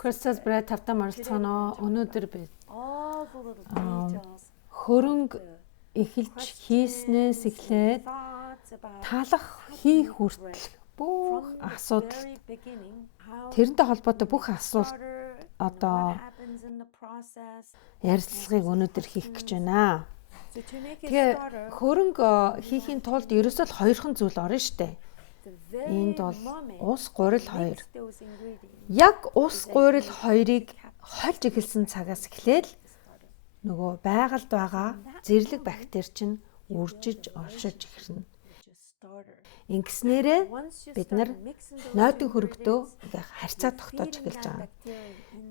Crystal's Bread тавтан оролцооно өнөөдөр би хөрөнгө эхэлж хийснээс эхлээд талах хийх хүртэл бүх асуудал тэрнтэй холбоотой бүх асуулт одоо ярилцлагыг өнөөдөр хийх гэж байна. Тэгээ хөрөнгө хийхийн тулд ерөөсөө л хоёрхан зүйл орно штэ. Энд бол ус гурил хоёр. Яг ус гурил хоёрыг хольж эхэлсэн цагаас эхлээл нөгөө байгальд байгаа зэрлэг бактери чинь үржиж оршиж эхэлнэ. Ингэснээрээ бид нар нойтон хөрөнгөдөө харьцаа тогтоож эхэлж байгаа.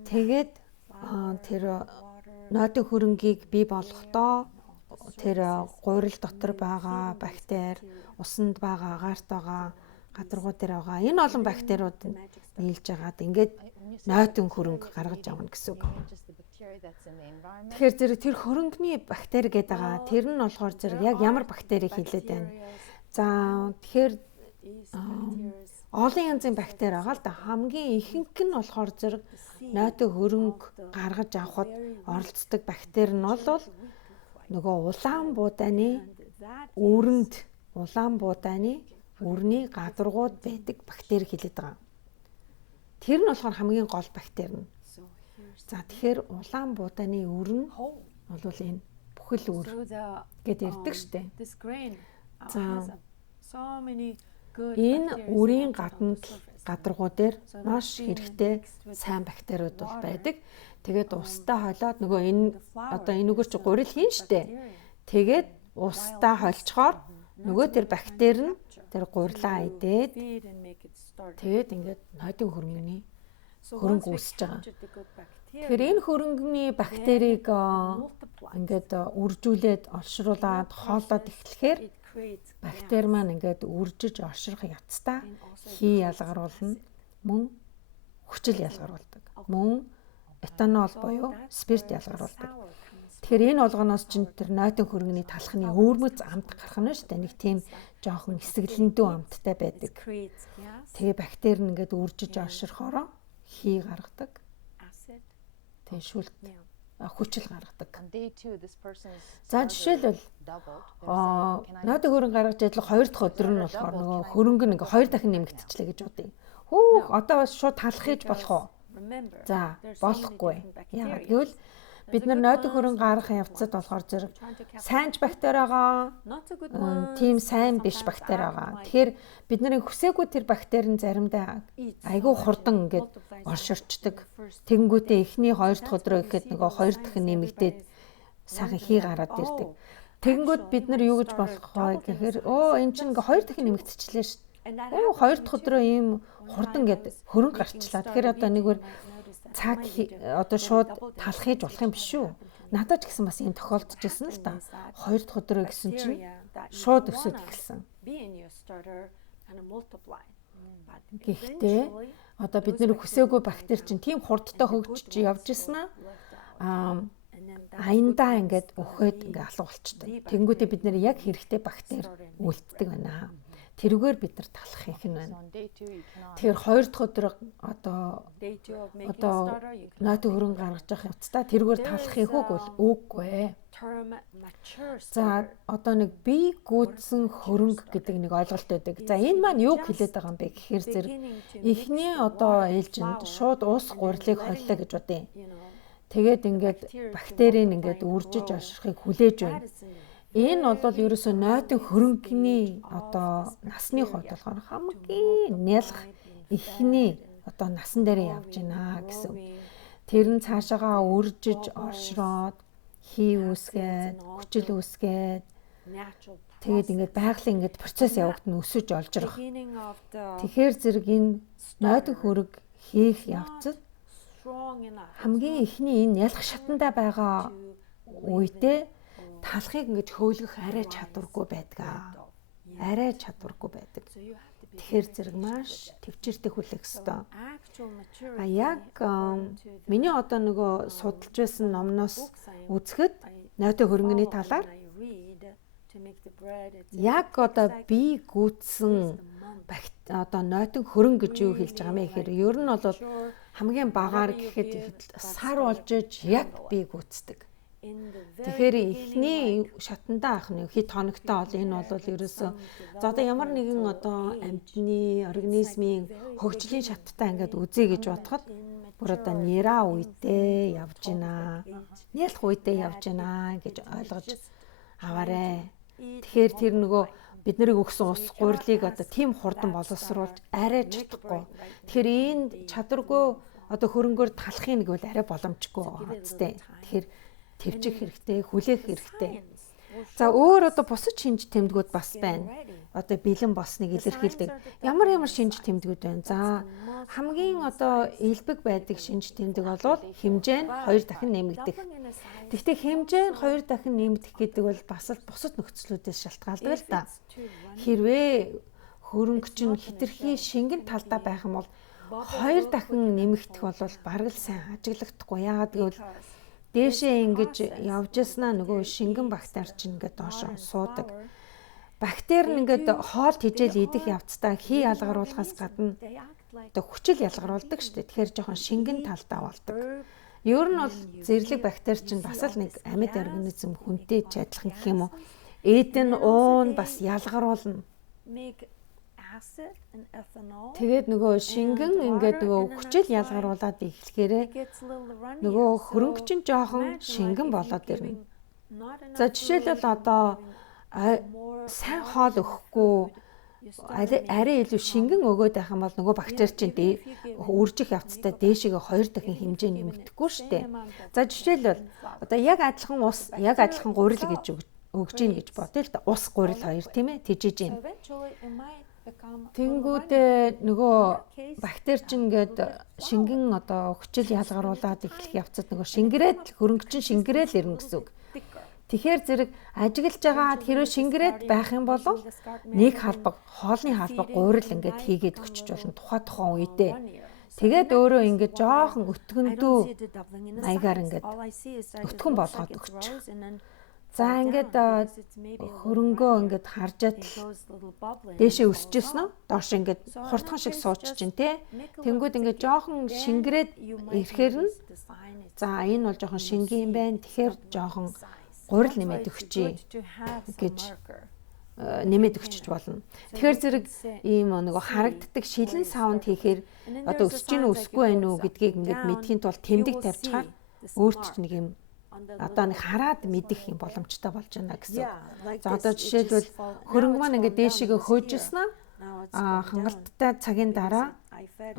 Тэгээд тэр нойтон хөрөнгийг бий болгохдоо тэр гурил дотор байгаа бактери, усанд байгаа, агаарт байгаа, гадаргуу дээр байгаа энэ олон бактериуд нийлж байгаад ингээд нойтон хөрөнгө гаргаж авна гэсэн үг. Тэгэхээр зэрэг тэр хөрөнгөний бактери гэдэг байгаа. Тэр нь болохоор зэрэг яг ямар бактери хилээд байна. За тэгэхээр олон янзын бактери байгаа л да. Хамгийн ихэнх нь болохоор зэрэг нойтон хөрөнгө гаргаж авахд оролцдог бактери нь бол нөгөө улаан буудааны өрөнд өрний гадаргууд байдаг бактери хилээд байгаа. Тэр нь болохоор хамгийн гол бактери нь. За тэгэхээр улаан буудааны өрн бол энэ бүхэл өр гэд ярьдаг штэ. За энэ үрийн гадаргуу дээр маш хэрэгтэй сайн бактериуд бол байдаг. Тэгээд устай холиод нөгөө энэ одоо энэгээр чи гурил хийн штэ. Тэгээд устай холцохоор нөгөө тэр бактери нь тэр гурилаа идээд тэгээд ингээд нойтон хөрөнгө үүсэж байгаа. Тэгэхээр энэ хөрөнгөний бактерийг ингээд үржүүлээд олшруулад хоолоод эхлэхээр бактери маань ингээд үржиж орших явцдаа хий ялгаруулна, мөн хүчил ялгаруулдаг. Мөн этанол буюу спирт ялгаруулдаг. Тэгэхээр энэ олгоноос чинь тэр нойтон хөрөнгөний талхны өвөрмөц амт гарах нь шүү дээ. Нэг тийм жоохон хэсэглэндүү амттай байдаг. Тэгээ бактери нь ингээд үржиж оршихороо хий гаргадаг. Тэгээ шүлт хүчил гаргадаг. За жишээлбэл нойтон хөрөнгө гаргаж ядлаа 2 дахь өдөр нь болохоор нөгөө хөрөнгө нь ингээ 2 дахин нэмэгдчихлээ гэж бодъё. Хөөх одоо бас шууд талах хийж болох уу? За болохгүй. Яагаад гэвэл бид нар нойтон хөрөнгө гаргах явцад болохоор зэрэг сайн бактери байгаа, тийм сайн биш бактери байгаа. Тэгэхээр бид нарын хүсээгүй тэр бактери нь заримдаа айгүй хурдан ингээд орширчдаг. Тэгэнгүүтээ эхний 2 дахь өдрөө ихэд нөгөө 2 дахин нэмэгдээд сайхан хий гараад ирдэг. Тэгэнгүүт бид нар юу гэж болох вэ гэхээр эн чинь ингээ 2 дахин нэмэгдчихлээ шүү. 2 дахь өдрөө ийм хурдан ингээд хөрөнгө гарчлаа. Тэгэхээр одоо нэгвэр цаг одоо шууд талах хийж болох юм биш үү? Надад ч гэсэн бас юм тохиолдож ирсэн л та. 2 дахь өдрөө гэсэн чинь шууд өсөж эхэлсэн. Гэхдээ одоо бид нэр хүсээгүй бактери чинь тийм хурдтай хөгжиж явж ирсэн аяндаа ингээд өгөхөд ингээд алга болчтой. Тэнгүүтээ бид нэр яг хэрэгтэй бактери үлддэг байна. Тэрүүгээр бид нар талах хийх нь байна. Тэгэхээр 2 дахь өдөр одоо нойтон хөрөнгө гаргаж явах явцдаа тэрүүгээр талах хийх үгүй. За одоо нэг бие гүйцэн хөрөнгө гэдэг нэг ойлголт байдаг. За энэ маань юу хэлээд байгаа юм бэ гэхээр зэрэг эхний одоо ээлжинд шууд ус гурилыг холлоо гэж бодъё. Тэгээд ингээд бактери нь ингээд үржиж оршихыг хүлээж байна. Энэ бол ерөөсөө нойтон хөрөнгөний одоо насны хувьд болохоор хамгийн нялх ихний одоо насан дээр явж байна гэсэн. Тэр нь цаашаагаа үржиж оршроод хий үүсгээд, хүчил үүсгээд тэгээд ингээд байгалийн ингээд процесс явагдана өсөж олж ирэх. Тэгэхээр зэрэг энэ нойтон хөрөнгө хийх явцад хамгийн ихний энэ ялах шатандаа байгаа үедээ талхыг ингэж хөөлгөх арай чадваргүй байдаг. Тэгэхээр зэрэг маш төвчээртэй хүлээх ёстой. Яг миний одоо нөгөө судалж байсан номноос үзэхэд нойтон хөрөнгөний талаар яг одоо бие гүйцэн одоо нойтон хөрөнгө гэж юу хэлж байгаа мэ гэхээр ер нь бол хамгийн багаар гэхэд сар болж яг би гүйцэтгэв. Тэгэхээр эхний шатандаа ах нь хэд хоногтой бол энэ бол ерөөсөө за одоо ямар нэгэн одоо амьтны организмын хөгжлийн шаттай ингээд үзье гэж бодоход бүр одоо нера үедээ явж гинэ. Нялх үедээ явж гинэ гэж ойлгож аваарэ. Тэгэхээр тэр нөгөө бид нарыг өгсөн ус гурилыг одоо тийм хурдан боловсруулж арай чадахгүй. Тэгэхээр энэ чадваргүй одоо хөрөнгөөр талахын нэг бол арай боломжгүй үстэй. Тэгэхээр төвчих хэрэгтэй, хүлээх хэрэгтэй. За өөр одоо бусад шинж тэмдгүүд бас байна. Одоо бэлэн болсныг илэрхийлдэг. Ямар шинж тэмдгүүд байна? За хамгийн одоо элбэг байдаг шинж тэмдэг бол хэмжээ нь 2 дахин нэмэгдэх. Гэхдээ хэмжээ нь 2 дахин нэмэгдэх гэдэг бол бас л бусад нөхцлүүдээс шалтгаалдаг л да. Хэрвээ хөрөнгө чинь хитрхи шингэн талдаа байх юм бол 2 дахин нэмэгдэх бол бараг л сайн ажиглагдахгүй. Яагаад гэвэл дээшээ ингэж явж яснаа нөгөө шингэн бактери чинь ингээд доош суудаг. Бактери нь ингээд хоол тижэл идэх явцдаа хий ялгаруулахаас гадна одоо хүчил ялгаруулдаг шүү дээ. Тэгэхээр жоохон шингэн талдаа болдог. Ер нь бол зэрлэг бактери чинь бас л нэг амьд организм хүнтэй адилхан гэх юм уу. Эдэн уун бас ялгаруулна. Тэгээд нөгөө шингэн ингээд нөгөө хүчил ялгаруулад эхлэхээрээ нөгөө хөрөнгө чинь жоохон шингэн болоод ирнэ. За жишээлбэл одоо сайн хоол өгөхгүй арай илүү шингэн өгөөд байх юм бол нөгөө бактери чинь үржих явцдаа дээшээ 2 дахин хэмжээ нэмэгдэхгүй шүү дээ. За жишээлбэл одоо яг адилхан ус, яг адилхан гурил гэж өгж гин гэж бодъё л да. Ус гурил 2 тийм ээ тижиж гин. Тэнгүүдээ нөгөө бактери чинь ингээд шингэн одоо хүчил ялгаруулад эхлэх явцад нөгөө шингэрээд хөрөнгө чинь шингэрэл ирнэ гэсэн үг. Тэгэхээр зэрэг ажиглаж байгаа хэрвээ шингэрээд байх юм бол нэг халбаг хоолны халбаг гурил ингээд хийгээд өчөж болно тухайн үедээ. Тэгээд өөрөө ингээд жоохон өтгөндөө маягаар ингээд өтгөн болгоод өгч. За ингээд хөрөнгөө ингээд харжаад дээшээ өсчихсэн нь доош ингээд хурдхан шиг сууч чинь тий. Тэнгүүд ингээд жоохон шингэрээд ирэхээр нь за энэ бол жоохон шингийн юм байна. Тэгэхээр жоохон гурил нэмээд өгчий гэж нэмээд өгчөж болно. Тэгэхээр зэрэг ийм нөгөө харагддаг шилэн саунд хийхээр одоо өсөж гин өсөхгүй байх уу гэдгийг ингээд мэдхийн тулд тэмдэг тавьчихаар өөрт ч нэг юм одоо нэг хараад мэдэх юм боломжтой болж байна гэсэн. За одоо жишээлбэл хөрөнгө маань ингээд дээшээгээ хөөжснөө хангалттай цагийн дараа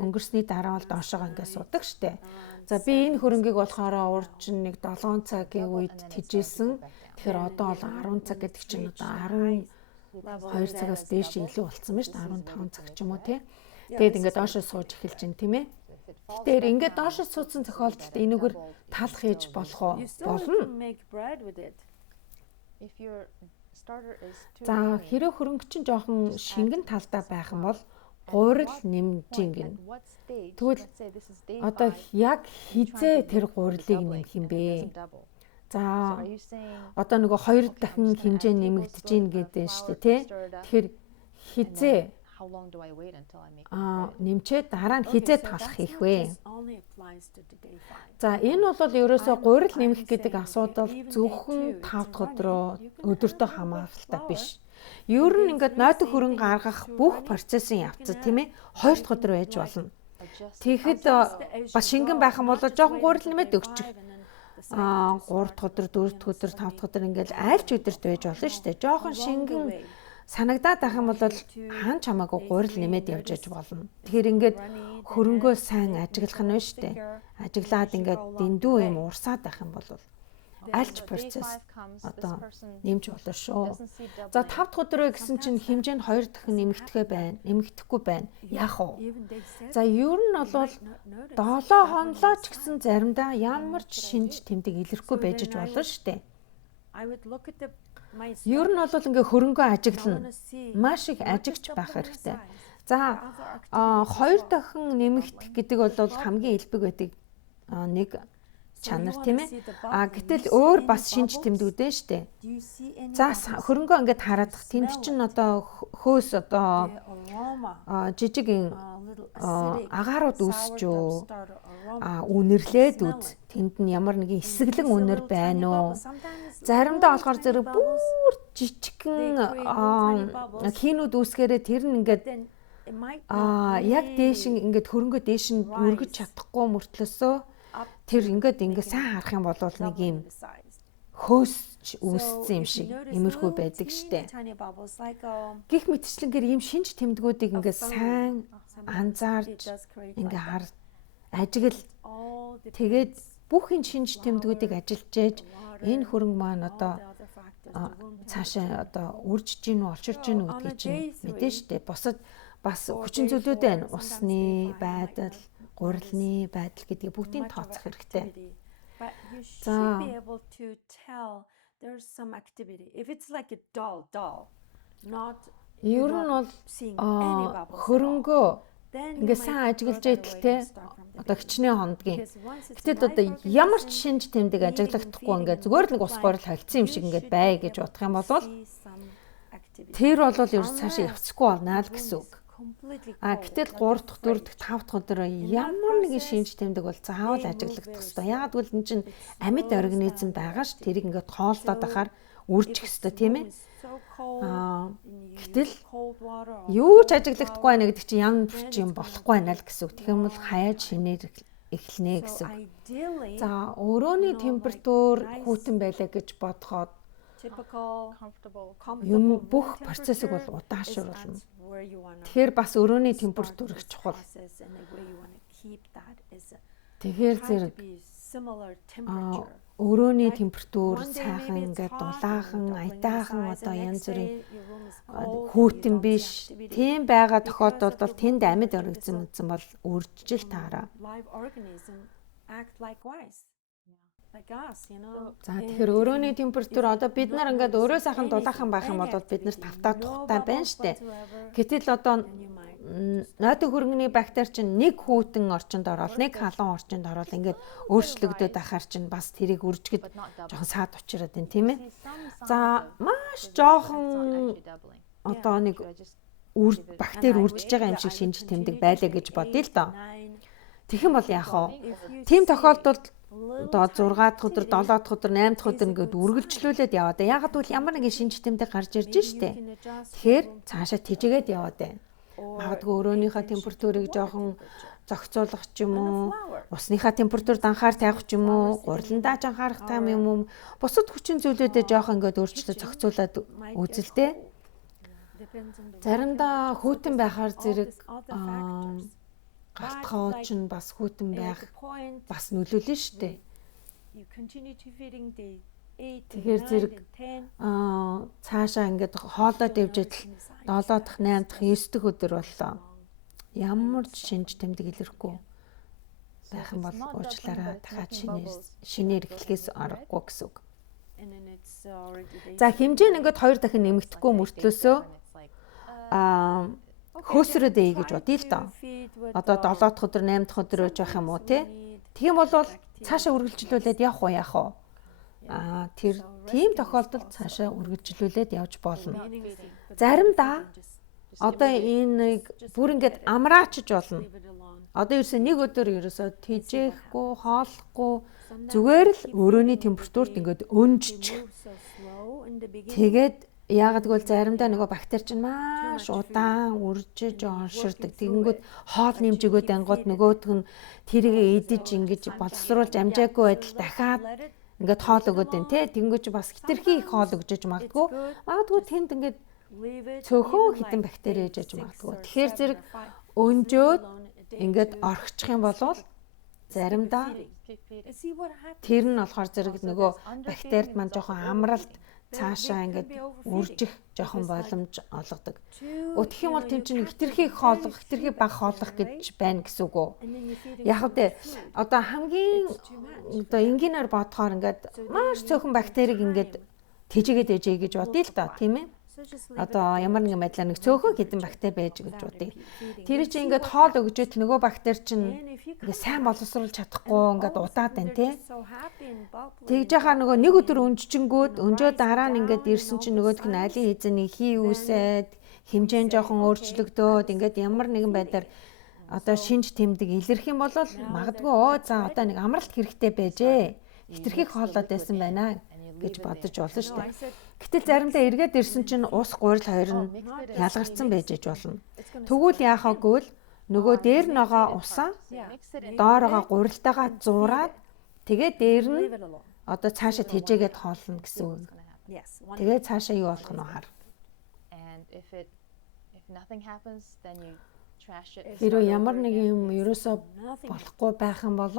өнгөрсний дараа бол доошоо ингээд судаг штэ. За би энэ хөрөнгийг болохоор урд чинь нэг 7 цагийн үед тижээсэн. Тэгэхээр одоо бол 10 цаг гэдэг чинь одоо 12 цагаас дээш илүү болцсон байна шүү дээ. 15 цаг ч юм уу тий. Тэгээд ингээд доошоо сууж эхэлж байна тийм ээ. Тэгэхээр ингээд доошоо суудсан тохиолдолд энэгээр талах хийж болох уу? Болно. За хэрэв хөрөнгө чинь жоохон шингэн талдаа байх юм бол гурил нэмж гин. Тэгвэл одоо яг хизээ тэр гурилыг нэмэх юм бэ? За одоо нөгөө 2 дахин хэмжээ нэмэгдэж гин гэдэг нь шүү дээ тий. Тэгэхээр хизээ нэмчээд дараа нь хизээ талах хийх вэ? За энэ бол ерөөсөө гурил нэмэх гэдэг асуудал зөвхөн 5 дахь өдөртөө хамааралтай биш. Ер нь ингээд нойтон хөрөнгө гаргах бүх процессын явцад тийм ээ 2 дахь өдөр байж болно. Тэгэхэд бас шингэн байх юм бол жоохон гурил нэмээд өгчих. 3 дахь өдөр, 4 дахь өдөр, 5 дахь өдөр ингээд айлч өдөрт байж болно шүү дээ. Жоохон шингэн санагдаад байх юм бол хаан чамаагүй гурил нэмээд явж аж болно. Тэгэхээр ингээд хөрөнгөө сайн ажиглах нь шүү дээ. Ажиглаад ингээд дэндүү юм урсаад байх юм бол альч процесс одоо нэмж болно шүү. За 5 дахь өдрөө гэсэн чинь хэмжээ нь 2 дахин нэмэгдэхгүй байна. Яах вэ? За ер нь бол 7 хонлоо ч гэсэн заримдаа ямар ч шинж тэмдэг илэрхгүй байж болно шүү дээ. Ер нь бол ингээ хөрөнгөө ажиглана. Маш их ажигч байх хэрэгтэй. За 2 дахин нэмэгдэх гэдэг бол хамгийн элбэг байдаг нэг чанар тийм ээ. Гэтэл өөр бас шинж тэмдгүүдэн штэ. За хөрөнгөө ингээд хараад тэнд чинь одоо хөөс одоо жижиг агаарууд үүсч юу үнэрлээд үз. Тэнд нь ямар нэгэн эсэглэн үнэр байна уу? Заримдаа болохоор зэрэг бүр жижигхэн хийнүүд үүсгээрээ тэр нь ингээд яг дээш ингээд хөрөнгөө дээш нь өргөж чадахгүй мөртлөөсөө тэр ингээд сайн харах юм бол нэг юм хөөсч үүссэн юм шиг иймэрхүү байдаг штэ. Гэх мэтчлэнгээр ийм шинж тэмдгүүдийг ингээд сайн анзаарж ингээд ажиглал тэгээд бүх энэ шинж тэмдгүүдийг ажиллаж ээж энэ хөрөнгө маань одоо цаашаа одоо үржиж гин үү олширж гин үү гэдгийг чинь мэдэн штэ. Бусад бас хүчин зүйлүүд байна. Усны байдал, гурилны байдал гэдгийг бүгдийг тооцох хэрэгтэй. За ер нь бол хөрөнгөө ингээд сайн ажиглаж идэлтэй одоо хичнээн хондгийн. Гэтэл одоо ямар ч шинж тэмдэг ажиглахдаггүй ингээд зүгээр л нэг ус горил холцсон юм шиг ингээд бай гэж бодох юм бол тэр бол ерөөс цаашаа явцгүй болнаа л гэсэн үг. Гэтэл 3 дахь, 4 дахь, 5 дахь өдөр ямар нэгэн шинж тэмдэг бол заавал ажиглагдах хэрэгтэй. Яагаад гэвэл энэ чинь амьд организм байгаа ш. Тэрийг ингээд хооллоод ахаар үржих хэрэгтэй тийм ээ. Гэтэл юу ч ажиглахдаггүй байна гэдэг чинь ямар ч юм болохгүй байна л гэсэн үг. Тэгэх юм бол хаяад шинээр эхлэнэ гэсэн үг. За өрөөний температур хүйтэн байлаа гэж бодоход юм бүх процессыг бол удаашруулна. Тэгэхээр бас өрөөний температур их чухал. Тэгэхээр зэрэг өрөөний температур сайхан ингээд дулаахан, аятайхан одоо янз бүрийн хүйтэн биш. Тийм байгаа тохиолдолд бол тэнд амьд организм үзсэн бол үржижил таараа. За тэгэхээр өрөөний температур одоо бид нар ингээд өөрөө сайхан дулаахан байх юм бол бид нарт тавтаа тухтай байна штэ. Гэтэл одоо нойтон хөрөнгөний бактери чинь нэг хүйтэн орчинд ороод нэг халуун орчинд ороод ингээд өөрчлөгдөд ахаар чинь бас тэрийг үржигэд жоохон саад учраад байна тийм ээ. За маш жоохон одоо нэг бактери үржиж байгаа юм шиг шинж тэмдэг байлаа гэж бодъё л доо. Тэгэх юм бол яах вэ? Тийм тохиолдолд одоо 6 дахь өдөр, 7 дахь өдөр, 8 дахь өдөр ингээд үргэлжлүүлээд яваад. Ягаад гэвэл ямар нэгэн шинж тэмдэг гарч ирж штэ. Тэгэхээр цаашаа тижээгээд яваад байна. Магадгүй өрөөнийхөө температурыг жоохон зохицуулах ч юм уу, усныхаа температурд анхаар тавих ч юм уу, гуриландаа ч анхаарах тайм юм уу, бусад хүчин зүйлүүдэд жоохон ингээд өөрчлөлт зохицуулаад үзэлтэй. Заримдаа хүйтэн байхаар зэрэг галтхоо ч бас хүйтэн байх бас нөлөөлнө штэ. Тэгэхээр зэрэг цаашаа ингээд хоолоод явж идэл 7 дахь, 8 дахь, 9 дахь өдөр боллоо. Ямар ч шинж тэмдэг илэрхгүй байх юм бол уучлаарай дахиад шинээр эхлэхээс аргагүй гэсэн үг. За хэмжээ нь ингээд 2 дахин нэмэгдэхгүй мөртлөөсөө хөөсрөөд ээ гэж бодъё л доо. Одоо 7 дахь өдөр, 8 дахь өдөр байж байх юм уу те? Тийм бол цаашаа үргэлжлүүлээд явах уу яах вэ? Тэр тийм тохиолдолд цаашаа үргэлжлүүлээд явж болно. Заримдаа одоо энэ нэг бүр ингээд амраачж болно. Одоо ерөөсөө нэг өдөр ерөөсөө тижээхгүй, хооллохгүй зүгээр л өрөөний температурт ингээд өнжиж. Тэгээд яагаад гэвэл заримдаа нөгөө бактери чинь маш удаан үржиж онширдаг. Тэгэнгүүт хоол нэмж өгөөд ангууд нөгөөх нь тэрийг идэж ингэж боловсруулж амжаагүй байтал дахиад ингээд хоол өгөөд байна те. Тэгэнгүүт бас хитрхи их хоол өгжөж магадгүй. Магадгүй тэнд ингээд цөөхөн хитэн бактери ээж магадгүй. Тэгэхээр зэрэг өнжөөд ингээд орхичих юм бол заримдаа тэр нь болохоор зэрэг нөгөө бактерид маань жоохон амралт цаашаа ингээд үржих жоохон боломж олгодог. Өтөх юм бол тэм чинь хитрхи хооллох, хитрхи баг хооллох гэж байна гэсэн үг үү? Яг үү одоо хамгийн одоо энгийнээр бодохоор ингээд маш цөөхөн бактерийг ингээд тэжээгээд ээжээ гэж бодъё л доо, тийм ээ? одоо ямар нэгэн байдлаар нэг цөөхөн хідэн бактери байж гэж бодъё. Тэр чинь ингээд хоол өгжөд нөгөө бактери чинь ингээд сайн боловсруулж чадахгүй ингээд удаад байна тий. Тэгж яхаа нөгөө нэг өдөр өнжижингүүд өнжөө дараа нь ингээд ирсэн чинь нөгөөх нь айлын хизээний хий үүсээд хэмжээ нь жоохон өөрчлөгдөөд ингээд ямар нэгэн байдлаар одоо шинж тэмдэг илэрх юм бол магадгүй за одоо нэг амралт хэрэгтэй байжээ. Хитрхийг хоолоод байсан байна гэж бодож болно шүү дээ. Гэтэл заримдаа эргээд ирсэн чинь ус гурил хоёр нь ялгарцсан байж болно. Тэгвэл яахаагүй л нөгөө дээр нь байгаа усаа доор байгаа гурилтайгаа зуураад тэгээд дээр нь одоо цаашаа тэжээгээд хоолно гэсэн үг. Тэгээд цаашаа юу болох нь хар. Хэрвээ ямар нэг юм ерөөсөө болохгүй байх юм бол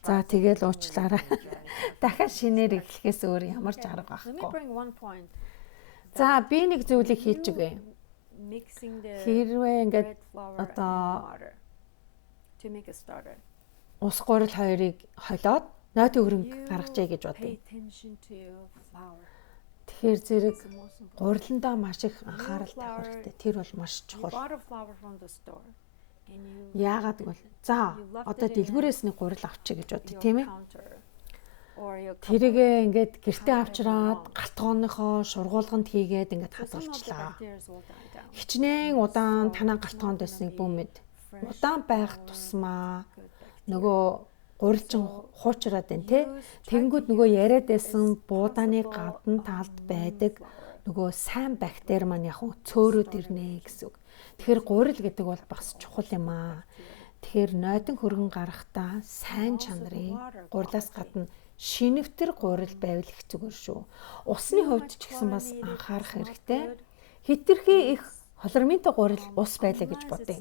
за тэгэл уучлаарай. Дахиад шинээр эхлэхээс өөр ямар ч арга байхгүй. За би нэг зүйлийг хийж өгье. Хэрвээ ингээд одоо ус гурил хоёрыг холиод нойтын хөрөнгө гаргажээ гэж бодъё. Тэгэхээр зэрэг гуриландаа маш их анхаарал тавих хэрэгтэй. Тэр бол маш чухал. Яагаад гэвэл за одоо дэлгүүрээс нэг гурил авчиг гэж бодъё тийм ээ. Тэрийгээ ингээд гэртээ авчраад галтгооныхоо шургуулганд хийгээд ингээд хадгалчлаа. Хичнээн удаан танаа галтгоонд байсныг бүүмэд удаан байх тусмаа нөгөө гурилчин хуучраад байна те. Тэгэнгүүт нөгөө яриад байсан буудааны гадна талд байдаг нөгөө сайн бактери маань яг цөөрөд ирнэ гэсэн үг. Тэгэхээр гурил гэдэг бол бас чухал юм аа. Тэгэхээр нойтон хөргөн гарахдаа сайн чанарын гурилаас гадна шинэвтэр гурил байвал их зүгээр шүү. Усны хувьд ч гэсэн бас анхаарах хэрэгтэй. Хитрхи их холорминтой гурил ус байлаа гэж бодъё.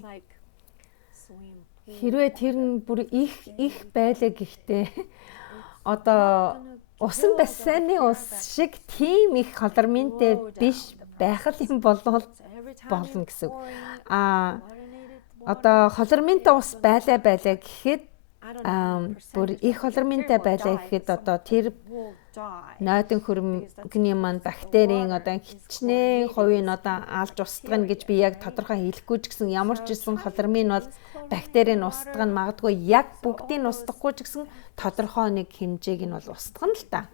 Хэрвээ тэр нь бүр их байлаа гэхдээ одоо усан бассейны ус шиг тийм их холорминтэй биш байх юм бол болно гэсэн. Одоо холорминтой ус байлаа гэхэд бүр их холорминтой байлаа гэхэд одоо тэр нойтон хөрөнгөний маань бактерийн одоо хичнээн хувийг одоо алж устгана гэж би яг тодорхой хэлэхгүй ч гэсэн ямар ч гэсэн холормин бол бактерийн устгах нь магадгүй яг бүгдийг нь устгахгүй ч гэсэн тодорхой нэг хэмжээг нь бол устгана л та.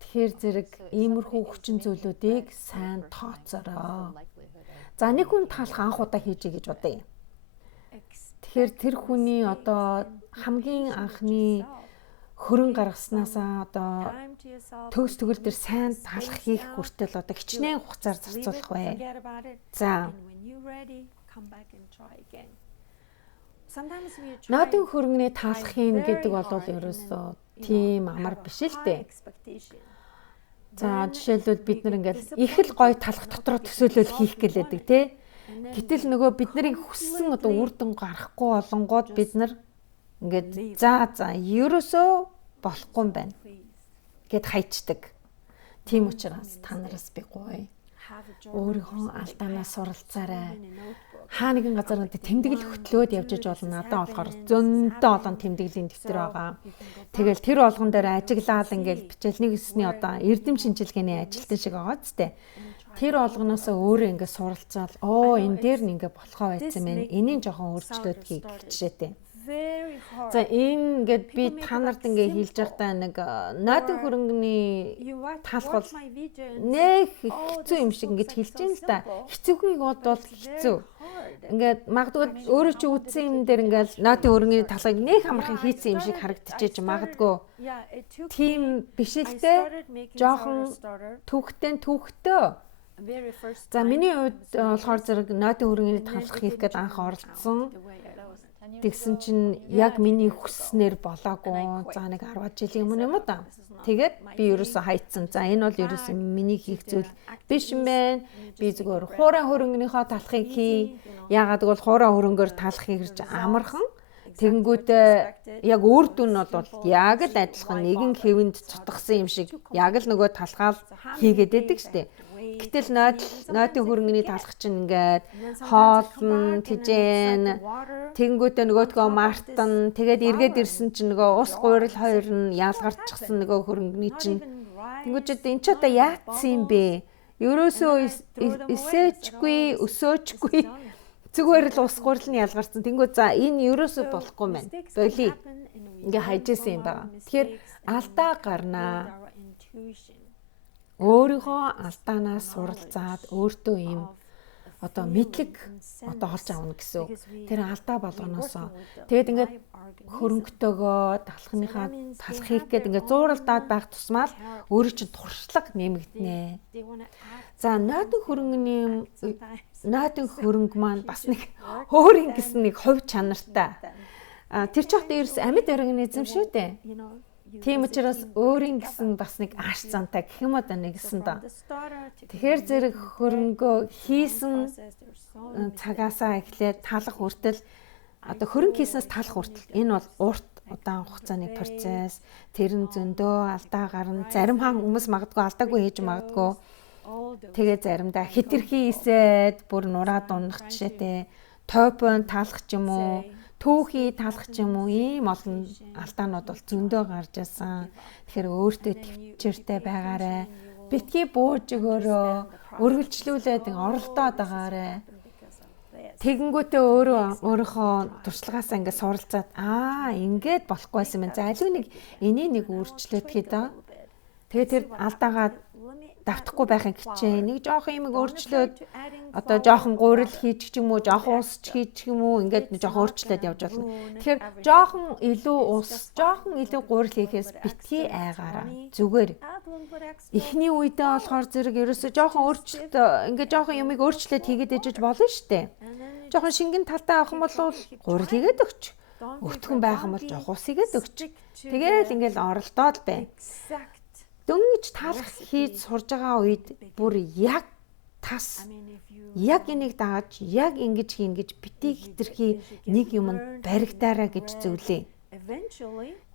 Тэгэхээр зэрэг иймэрхүү хүчин зүйлүүдийг сайн тооцоорой. За нэг хүн таалах анх удаа хийжээ гэж бодъё. Тэгэхээр тэр хүний одоо хамгийн анхны хөрөн гаргаснасаа одоо төгс төгөл дээр сайн талах хийх хүртэл одоо хичнээн хугацаар зарцуулах бай. За. Нойтон хөрөнгөний таалахын гэдэг бол ерөөсөө тийм амар биш л дээ. За жишээлбэл бид нар ингээл их л гоё талах дотроо төсөөлөл хийх гэлээдэг тий. Гэтэл нөгөө бид нарыг хүссэн одоо үр дүн гарахгүй болонгууд бид нар ингээд за ерөөсөө болохгүй юм байна гэд хайчдаг. Тийм учраас та нараас би гоё өөрийнхөө алдаанаас суралцаарай. Хаа нэгэн газар надад тэмдэглэл хөтлөөд явж иж болно. Надад болохоор зөндөө олон тэмдэглэлийн дэвтэр байгаа. Тэгэл тэр болгон дээр ажиглаад ингээл бичээлний өсний одоо эрдэм шинжилгээний ажилтан шиг байгаа зү. Тэр болгоноосоо өөрөө ингээд суралцаад энэ дээр нь ингээд болохоо байсан мэн. Энийн жоохон өөрчлөлт хийх жишээтэй. За энэ ингээд би та нарт ингээд хэлж байхдаа нэг нойтон хөрөнгөний таалах бол нэг хэцүү юм шиг ингээд хэлж юм л да. Хэцүүхийг бол хэцүү. Ингээд магадгүй өөрөө чи үтсэн юм дээр ингээд нойтон хөрөнгөний талхыг нэг хамархан хийцэн юм шиг харагдчихэж магадгүй. Тийм биш л те. Жохон түүхтэй. За миний хувьд болохоор зэрэг нойтон хөрөнгөний талхыг хийх гээд анх оролцсон. Тэгсэн чинь яг миний хүснээр болоогүй. За нэг 10 жилийн өмнө юм да. Тэгээд би ерөөсөө хайцсан. За энэ бол ерөөсөө миний хийх зүйл биш юм байна. Би зүгээр хуурай хөрөнгөнийхөө талхыг хий. Яагаад гэвэл хуурай хөрөнгөөр талах хэрж амархан. Тэгэнгүүтээ яг үр дүн нь бол яг л адилхан нэгэн хэвэнд цутгсан юм шиг яг л нөгөө талхаал хийгээд байдаг штеп. Гэтэл нойтон хөрөнгөний талах чинь ингээд хоолн тижэн тэгэнгүүтээ нөгөөдгөө мартан тэгээд эргээд ирсэн чинь нөгөө ус гурил хоёр нь ялгарчихсан нөгөө хөрөнгөний чинь тэгэнгүүт энэ ч одоо яатсан юм бэ? ерөөсөө эсээчгүй, өсөөчгүй зүгээр л ус гурил нь ялгарсан. Тэнгүү за энэ ерөөсөө болохгүй байна. Болий. Ингээ хайжсэн юм байна. Тэгэхээр алдаа гарнаа. Өөрийнхөө алдаанаас суралцаад өөртөө ийм одоо мэдлэг одоо олж авна гэсэн. Тэр алдаа болгоноосоо тэгээд ингээд хөрөнгөтэйгөө талах хийх гээд ингээд зууралдаад байх тусмаа л өөрөө чинь туршлага нэмэгдэнэ. За нойтон хөрөнгө маань бас нэг өөр ингэсэн нэг хувь чанартай. Тэр ч ихтэй ерөөс амьд организм шүү дээ. Тийм учраас өөрийн гэсэн бас нэг ааш зантай гэх юм одоо нэгсэн да. Тэгэхээр зэрэг хөрөнгөө хийсэн цагаасаа эхлээд талах хүртэл одоо хөрөнгө хийснээс талах хүртэл энэ бол урт удаан хугацааны процесс. Тэр нь зөндөө алдаа гарна. Зарим хүмүүс магадгүй алдаагүй хийж магадгүй. Тэгээ заримдаа хитрхи хийсээд бүр нураад унах жишээтэй тойпон талах ч юм уу, түүхий талах ч юм уу ийм олон алдаанууд бол зөндөө гарч ирсэн. Тэгэхээр өөртөө төвчээртэй байгаарай. Битгий бууж өгөөрөө, өргөлжлүүлээд оролдоод байгаарай. Тэгэнгүүтээ өөрийнхөө туршлагаасаа ингээд суралцаад ингээд болохгүй байсан юм. За аливаа нэг энийг нэг өөрчлөөд хэд. Тэгээ тэр алдаагаа давтахгүй байхын хичээ. Нэг жоохон юм өөрчлөөд одоо жоохон гурил хийж ч юм уу, жоохон ус хийж ч юм уу ингээд жоохон өөрчлөөд явж болно. Тэгэхээр жоохон илүү ус, жоохон илүү гурил хийхээс битгий айгаараа зүгээр. Эхний үедээ болохоор зэрэг ерөөсөө жоохон өөрчлөлт ингээд жоохон юмыг өөрчлөөд хийгээд ижиж болно шүү дээ. Жоохон шингэн талтай авах юм бол гурил хийгээд өгч. Өтгөн байх юм бол жоохон ус хийгээд өгч. Тэгээл ингээд оролдоод бай. Дөнгөж талах хийж сурж байгаа үед бүр яг тас яг энийг дааж яг ингэж хийн гэж битгий хитрхи нэг юмд баригдаараа гэж зөвлөө.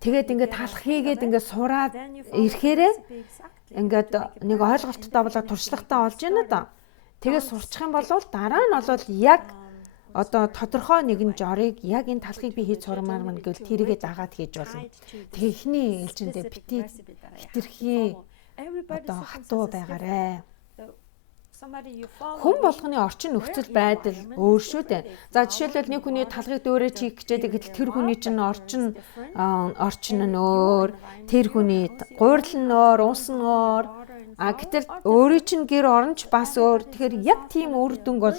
Тэгээд ингээд талах хийгээд ингээд сураад ирэхээрээ ингээд нэг ойлголттой болоод туршлагатай болж байна да. Тэгээд сурчих юм бол дараа нь бол яг одоо тодорхой нэгэн жорыг яг энэ талхыг би хийж сурмаар мань гэвэл тэрийгээ дагаад хийж болно. Тэгээ ихний ээлжиндээ битгий хитрхи одоо хатуу байгаарэ. Хүн болгоны орчин нөхцөл байдал өөр шүү дээ. За жишээлбэл нэг хүний талхыг дөөрэж хийх гэжээд тэр хүний чинь орчин нь өөр, тэр хүний гурил нь өөр, ус нь өөр. Гэтэл өөрийн чинь гэр оронч бас өөр. Тэгэхээр яг тийм үр дүнг бол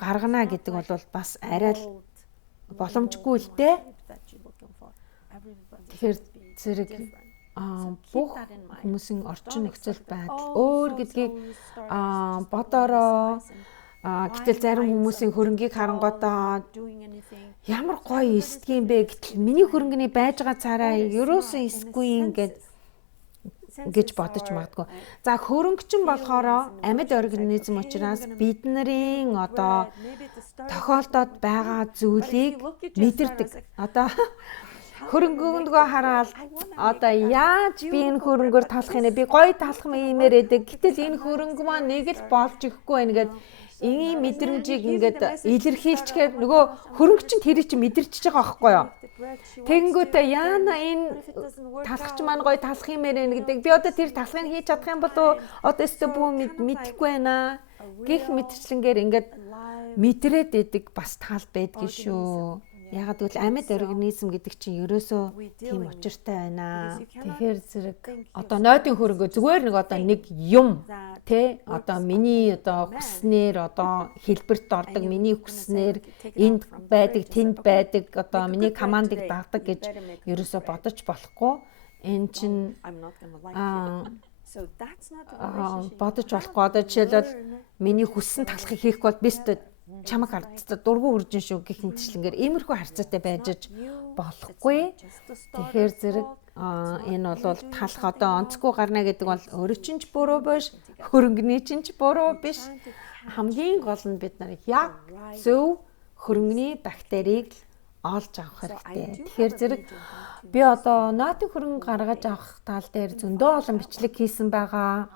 гаргана гэдэг бол бас арай л боломжгүй л дээ. Тэгэхээр зэрэг бүх хүмүүсийн орчин нөхцөл байдал өөр гэдгийг бодороо. Гэтэл зарим хүмүүсийн хөрөнгийг харангуйтаа ямар гоё эсдгийм бэ гэтэл миний хөрөнгөний байж байгаа цаараа ерөөсөө эсгүй ингээд гэж бодож магадгүй. За хөрөнгөчин болохоор амьд организм учраас бидний одоо тохиолдоод байгаа зүйлийг мэдэрдэг. Одоо хөрөнгөндгөө хараад одоо яаж би энэ хөрөнгөөр талах юм бэ? Би гоё талах юмээр эдэг. Гэтэл энэ хөрөнгө маань нэг л болж ихгүй байна гэд ийм мэдрэмжийг ингээд илэрхийлчихээр нөгөө хөрөнгөчин тэрийг чи мэдэрч байгаа байхгүй юу? Тэгэнгүүтээ яана энэ талахч маань гоё талах юмээр байна гэдэг. Би одоо тэр талхыг хийж чадах юм бол одоо өстө бүү мэдэхгүй байна. Гэх мэтчлэнгээр ингээд мэдрээд идэг бас тал байдгийн шүү. Ягаад гэвэл амьд организм гэдэг чинь ерөөсөө тийм учиртай байна. Тэгэхээр зэрэг одоо нойтын хөрөнгө зүгээр нэг одоо нэг юм тий одоо миний одоо хүснээр одоо хэлбэрт ордог миний хүснээр энд байдаг тэнд байдаг одоо миний командыг дагдаг гэж ерөөсөө бодож болохгүй. Энэ чинь бодож болохгүй. Одоо жишээлбэл миний хүссэн талхыг хийх бол бистэ чамаг хардцаа дургу үржин шүү гэх мэтчлэнгээр иймэрхүү харьцаатай байж болохгүй. Тэгэхээр зэрэг энэ бол талах одоо онцгүй гарна гэдэг бол өөрөө чинь ч буруу биш, хөрөнгөний чинь ч буруу биш. Хамгийн гол нь бид нар яг зөв хөрөнгөний бактерийг олж авах хэрэгтэй. Тэгэхээр зэрэг би одоо нойтын хөрөнгө гаргаж авах тал дээр зөндөө олон бичлэг хийсэн байгаа.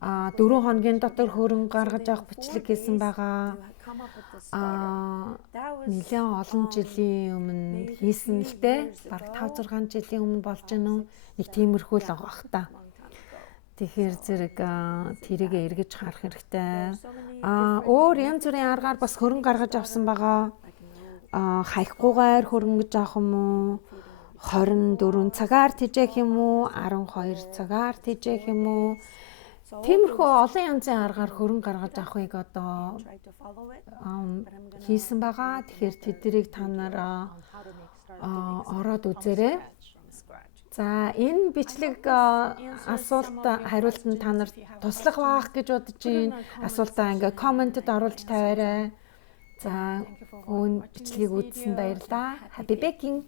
4 хоногийн дотор хөрөнгө гаргаж авах бичлэг хийсэн байгаа. Нэлээд олон жилийн өмнө хийсэн л дээ. Бараг 5-6 жилийн өмнө болж гэнэ үү? Нэг тиймэрхүү л байгаа та. Тэгэхээр зэрэг тэрийгэ эргэж харах хэрэгтэй. Өөр янз бүрийн аргаар бас хөрөнгө гаргаж авсан байгаа. Хаяггүйгээр хөрөнгөж авах юм уу? 24 цагаар тижээх юм уу? 12 цагаар тижээх юм уу? Тиймэрхүү олон янзын аргаар хөрөнгө гаргаж авахыг одоо хийсэн байгаа. Тэгэхээр тэднийг та нар ороод үзээрэй. За энэ бичлэг асуулт хариултанд та нарт туслах баах гэж бодож байна. Асуултаа ингээ комментэд оруулж тавиарай. За, өн бичлэгийг үзсэн баярлалаа. Happy baking.